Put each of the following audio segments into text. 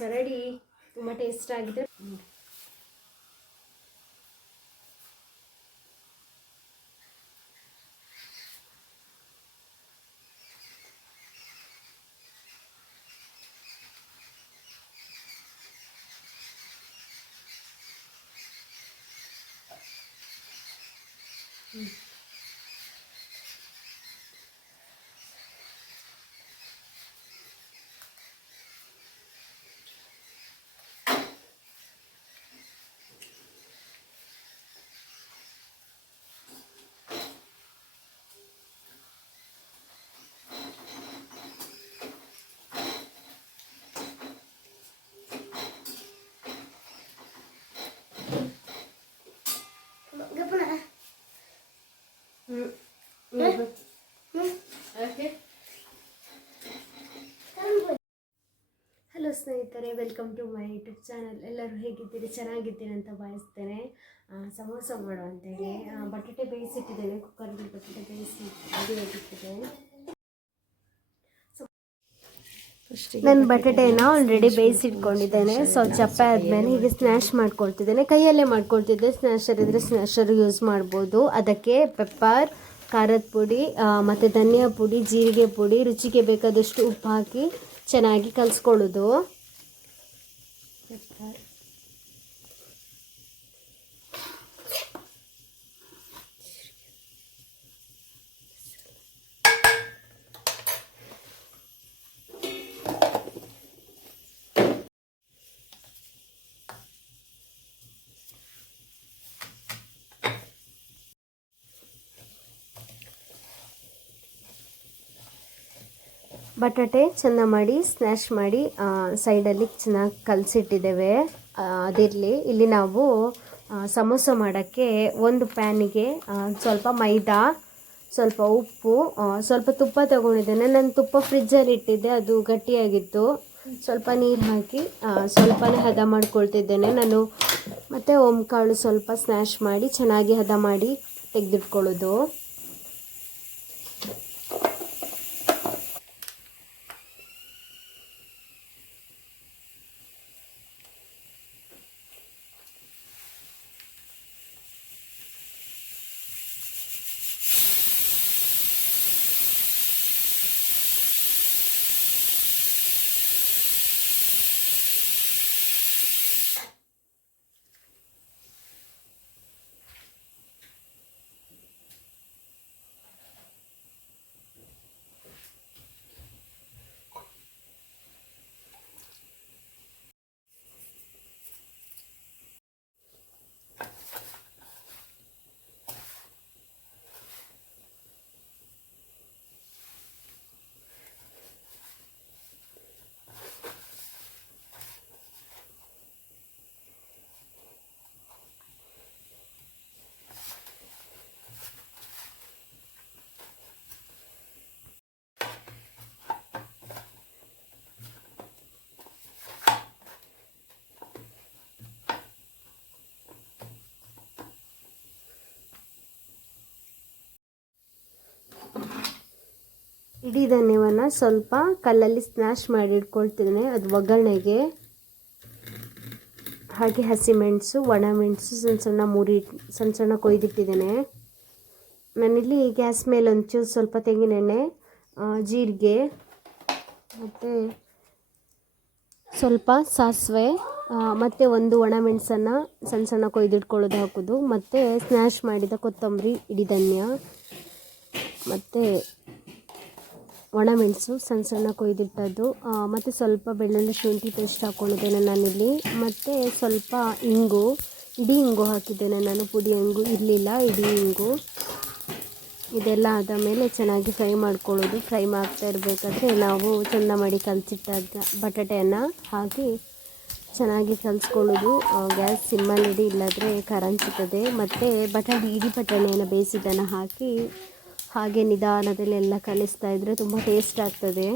Samosa ready. ತುಂಬ taste ಆಗಿದೆ. Hello ಸ್ನೇಹಿತರೆ, welcome to my YouTube channel. ಎಲ್ಲರೂ ಹೇಗಿದ್ದೀರಿ? ಚೆನ್ನಾಗಿದ್ದೀರಿ ಅಂತ ಭಾವಿಸ್ತೇನೆ. ಸಮೋಸ ಮಾಡೋ ಅಂತೇಳಿ ಬಟಾಟೆ ಬೇಯಿಸಿಟ್ಟಿದ್ದೇನೆ. ಕುಕ್ಕರಲ್ಲಿ ಬಟಾಟೆ ಬೇಯಿಸಿ ಇಟ್ಟಿದ್ದೇನೆ. ನಾನು ಬಟಾಟೆನ ಆಲ್ರೆಡಿ ಬೇಯಿಸಿಟ್ಕೊಂಡಿದ್ದೇನೆ. ಸ್ವಲ್ಪ ಚಪ್ಪೆ ಆದಮೇಲೆ ಹೀಗೆ ಸ್ನ್ಯಾಶ್ ಮಾಡ್ಕೊಳ್ತಿದ್ದೇನೆ. ಕೈಯಲ್ಲೇ ಮಾಡ್ಕೊಳ್ತಿದ್ದೆ. ಸ್ನ್ಯಾಶರ್ ಇದ್ದರೆ ಸ್ನ್ಯಾಶರ್ ಯೂಸ್ ಮಾಡ್ಬೋದು. ಅದಕ್ಕೆ ಪೆಪ್ಪರ್, ಖಾರದ ಪುಡಿ ಮತ್ತು ಧನಿಯಾ ಪುಡಿ, ಜೀರಿಗೆ ಪುಡಿ, ರುಚಿಗೆ ಬೇಕಾದಷ್ಟು ಉಪ್ಪು ಹಾಕಿ ಚೆನ್ನಾಗಿ ಕಲಿಸ್ಕೊಳ್ಳೋದು. ಬಟಾಟೆ ಚೆಂದ ಮಾಡಿ ಸ್ನ್ಯಾಶ್ ಮಾಡಿ ಸೈಡಲ್ಲಿ ಚೆನ್ನಾಗಿ ಕಲಸಿಟ್ಟಿದ್ದೇವೆ. ಅದಿರಲಿ. ಇಲ್ಲಿ ನಾವು ಸಮೋಸ ಮಾಡೋಕ್ಕೆ ಒಂದು ಪ್ಯಾನಿಗೆ ಸ್ವಲ್ಪ ಮೈದಾ, ಸ್ವಲ್ಪ ಉಪ್ಪು, ಸ್ವಲ್ಪ ತುಪ್ಪ ತಗೊಂಡಿದ್ದೇನೆ. ನಾನು ತುಪ್ಪ ಫ್ರಿಜ್ಜಲ್ಲಿ ಇಟ್ಟಿದ್ದೆ, ಅದು ಗಟ್ಟಿಯಾಗಿತ್ತು. ಸ್ವಲ್ಪ ನೀರು ಹಾಕಿ ಸ್ವಲ್ಪನೇ ಹದ ಮಾಡ್ಕೊಳ್ತಿದ್ದೇನೆ ನಾನು. ಮತ್ತು ಓಂಕಾಳು ಸ್ವಲ್ಪ ಸ್ನ್ಯಾಶ್ ಮಾಡಿ ಚೆನ್ನಾಗಿ ಹದ ಮಾಡಿ ತೆಗೆದಿಟ್ಕೊಳ್ಳೋದು. ಇಡೀ ಧನ್ಯವನ್ನು ಸ್ವಲ್ಪ ಕಲ್ಲಲ್ಲಿ ಸ್ನ್ಯಾಶ್ ಮಾಡಿ ಇಟ್ಕೊಳ್ತಿದ್ದೇನೆ, ಅದು ಒಗ್ಗರಣೆಗೆ. ಹಾಗೆ ಹಸಿಮೆಣಸು, ಒಣಮೆಣಸು ಸಣ್ಣ ಸಣ್ಣ ಕೊಯ್ದಿಟ್ಟಿದ್ದೇನೆ. ನಾನಿಲ್ಲಿ ಗ್ಯಾಸ್ ಮೇಲೆ ಒಂಚೂರು ಸ್ವಲ್ಪ ತೆಂಗಿನೆಣ್ಣೆ, ಜೀರಿಗೆ ಮತ್ತು ಸ್ವಲ್ಪ ಸಾಸಿವೆ ಮತ್ತು ಒಂದು ಒಣಮೆಣಸನ್ನು ಸಣ್ಣ ಕೊಯ್ದಿಟ್ಕೊಳ್ಳೋದು ಹಾಕೋದು, ಮತ್ತು ಸ್ನ್ಯಾಶ್ ಮಾಡಿದ ಕೊತ್ತಂಬರಿ, ಇಡೀ ಧನ್ಯ ಮತ್ತು ಒಣಮೆಣಸು ಸಣ್ಣ ಕೊಯ್ದಿಟ್ಟದ್ದು, ಮತ್ತು ಸ್ವಲ್ಪ ಬೆಳ್ಳುಳ್ಳಿ ಶುಂಠಿ ಪೇಸ್ಟ್ ಹಾಕ್ಕೊಂಡಿದ್ದೇನೆ ನಾನಿಲ್ಲಿ. ಮತ್ತು ಸ್ವಲ್ಪ ಇಂಗು, ಇಡೀ ಇಂಗು ಹಾಕಿದ್ದೇನೆ ನಾನು, ಪುಡಿ ಇಂಗು ಇರಲಿಲ್ಲ, ಇಡೀ ಇಂಗು. ಇದೆಲ್ಲ ಆದ ಮೇಲೆ ಚೆನ್ನಾಗಿ ಫ್ರೈ ಮಾಡ್ಕೊಳ್ಳೋದು. ಫ್ರೈ ಮಾಡ್ತಾ ಇರಬೇಕಾದ್ರೆ ನಾವು ಚೆಂದ ಮಾಡಿ ಕಲಸಿಟ್ಟಾಗ ಬಟಾಟೆಯನ್ನು ಹಾಕಿ ಚೆನ್ನಾಗಿ ಕಲಿಸ್ಕೊಳ್ಳೋದು. ಗ್ಯಾಸ್ ಸಿಮ್ಮಲ್ಲಿಡಿ, ಇಲ್ಲಾಂದರೆ ಕರಂಚುತ್ತದೆ. ಮತ್ತು ಇಡೀ ಬಟಾಣಿಯನ್ನು ಬೇಯಿಸಿದ್ದನ್ನು ಹಾಕಿ ಹಾಗೆ ನಿಧಾನದಲ್ಲಿ ಎಲ್ಲ ಕಲಿಸ್ತಾ ಇದ್ದರೆ ತುಂಬ ಟೇಸ್ಟ್ ಆಗ್ತದೆ.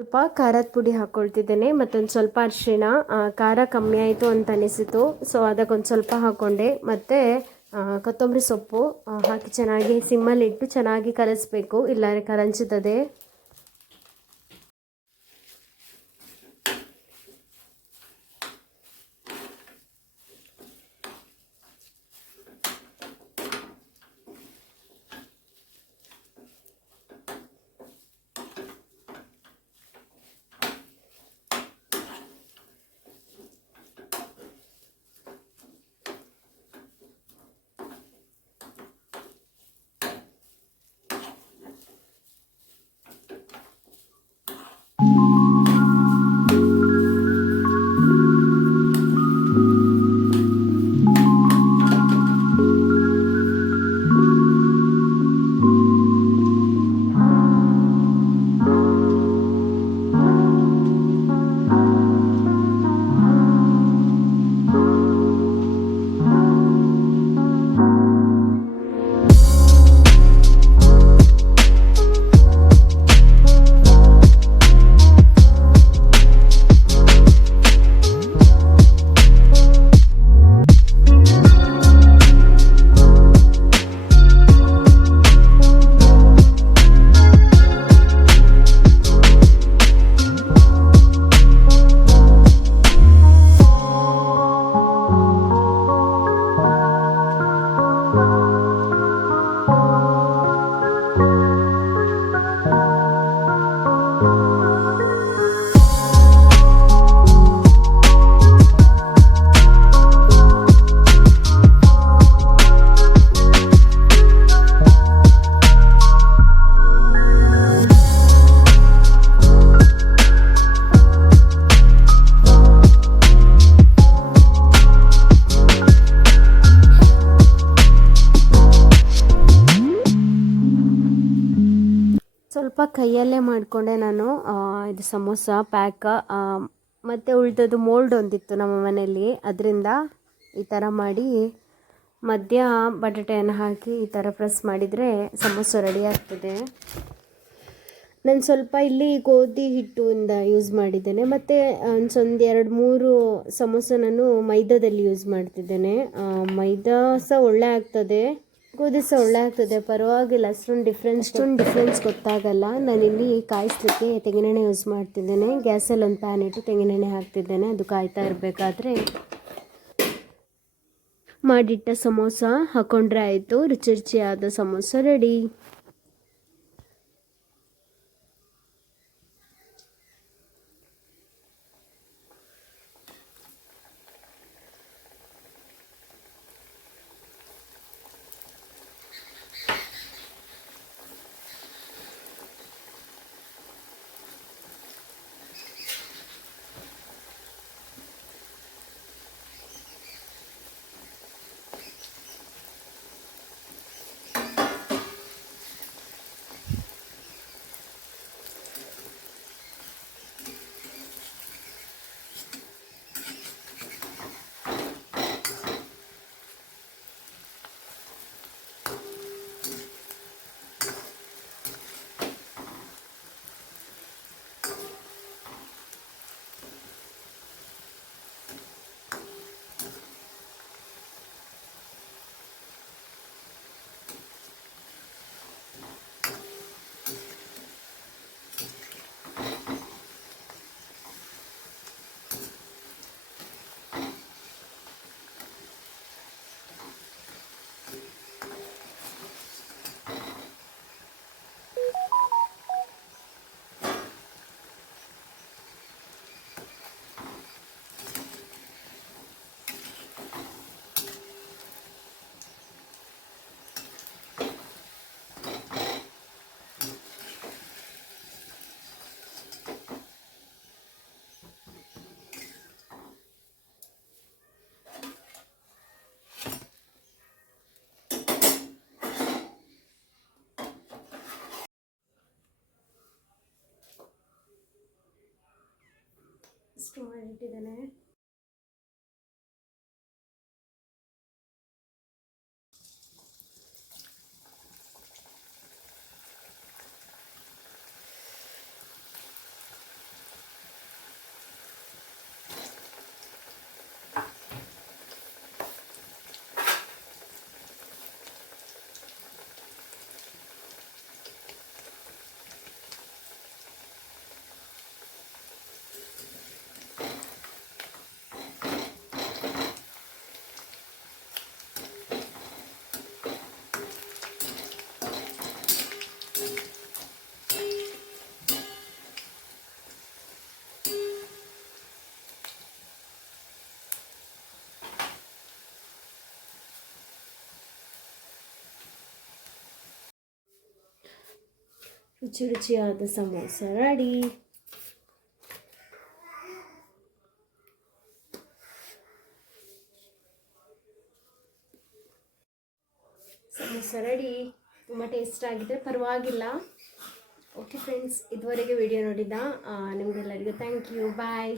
ಸ್ವಲ್ಪ ಖಾರದ ಪುಡಿ ಹಾಕ್ಕೊಳ್ತಿದ್ದೇನೆ, ಮತ್ತೊಂದು ಸ್ವಲ್ಪ ಅರಿಶಿಣ. ಖಾರ ಕಮ್ಮಿ ಆಯಿತು ಅಂತ ಅನಿಸಿತು, ಸೊ ಅದಕ್ಕೊಂದು ಸ್ವಲ್ಪ ಹಾಕ್ಕೊಂಡೆ. ಮತ್ತು ಕೊತ್ತಂಬರಿ ಸೊಪ್ಪು ಹಾಕಿ ಚೆನ್ನಾಗಿ ಸಿಮ್ಮಲ್ಲಿಟ್ಟು ಚೆನ್ನಾಗಿ ಕಲಿಸ್ಬೇಕು, ಇಲ್ಲಾಂದರೆ ಕರಂಚುತ್ತದೆ. ಸ್ವಲ್ಪ ಕೈಯಲ್ಲೇ ಮಾಡಿಕೊಂಡೆ ನಾನು ಇದು ಸಮೋಸ ಪ್ಯಾಕ. ಮತ್ತು ಉಳಿದದ್ದು ಮೋಲ್ಡ್ ಒಂದಿತ್ತು ನಮ್ಮ ಮನೆಯಲ್ಲಿ, ಅದರಿಂದ ಈ ಥರ ಮಾಡಿ ಮಧ್ಯ ಬಟಾಟೆಯನ್ನು ಹಾಕಿ ಈ ಥರ ಪ್ರೆಸ್ ಮಾಡಿದರೆ ಸಮೋಸ ರೆಡಿ ಆಗ್ತದೆ. ನಾನು ಸ್ವಲ್ಪ ಇಲ್ಲಿ ಗೋಧಿ ಹಿಟ್ಟಿಂದ ಯೂಸ್ ಮಾಡಿದ್ದೇನೆ, ಮತ್ತು ಒಂದು 2-3 ಸಮೋಸ ನಾನು ಮೈದಾದಲ್ಲಿ ಯೂಸ್ ಮಾಡ್ತಿದ್ದೇನೆ. ಮೈದಾ ಸಹ ಒಳ್ಳೆ ಆಗ್ತದೆ, ಗೋಧಿ ಸಹ ಒಳ್ಳೆ ಆಗ್ತದೆ, ಪರವಾಗಿಲ್ಲ. ಅಷ್ಟೊಂದು ಡಿಫ್ರೆನ್ಸ್ ಗೊತ್ತಾಗಲ್ಲ. ನಾನಿಲ್ಲಿ ಕಾಯಿಸ್ಲಿಕ್ಕೆ ತೆಂಗಿನೆಣ್ಣೆ ಯೂಸ್ ಮಾಡ್ತಿದ್ದೇನೆ. ಗ್ಯಾಸಲ್ಲಿ ಒಂದು ಪ್ಯಾನ್ ಇಟ್ಟು ತೆಂಗಿನೆಣ್ಣೆ ಹಾಕ್ತಿದ್ದೇನೆ. ಅದು ಕಾಯ್ತಾ ಇರಬೇಕಾದ್ರೆ ಮಾಡಿಟ್ಟ ಸಮೋಸ ಹಾಕೊಂಡ್ರೆ ಆಯಿತು. ರುಚಿ ರುಚಿಯಾದ ಸಮೋಸ ರೆಡಿ. ಇಷ್ಟು ಮಾಡಿಟ್ಟಿದ್ದೇನೆ. ರುಚಿ ರುಚಿಯಾದ ಸಮೋಸ ರೆಡಿ. ಸಮೋಸ ರೆಡಿ. ತುಂಬ ಟೇಸ್ಟ್ ಆಗಿದೆ, ಪರವಾಗಿಲ್ಲ. ಓಕೆ ಫ್ರೆಂಡ್ಸ್, ಇದುವರೆಗೆ ವಿಡಿಯೋ ನೋಡಿದ್ದ ನಿಮಗೆಲ್ಲರಿಗೂ ಥ್ಯಾಂಕ್ ಯು. ಬಾಯ್.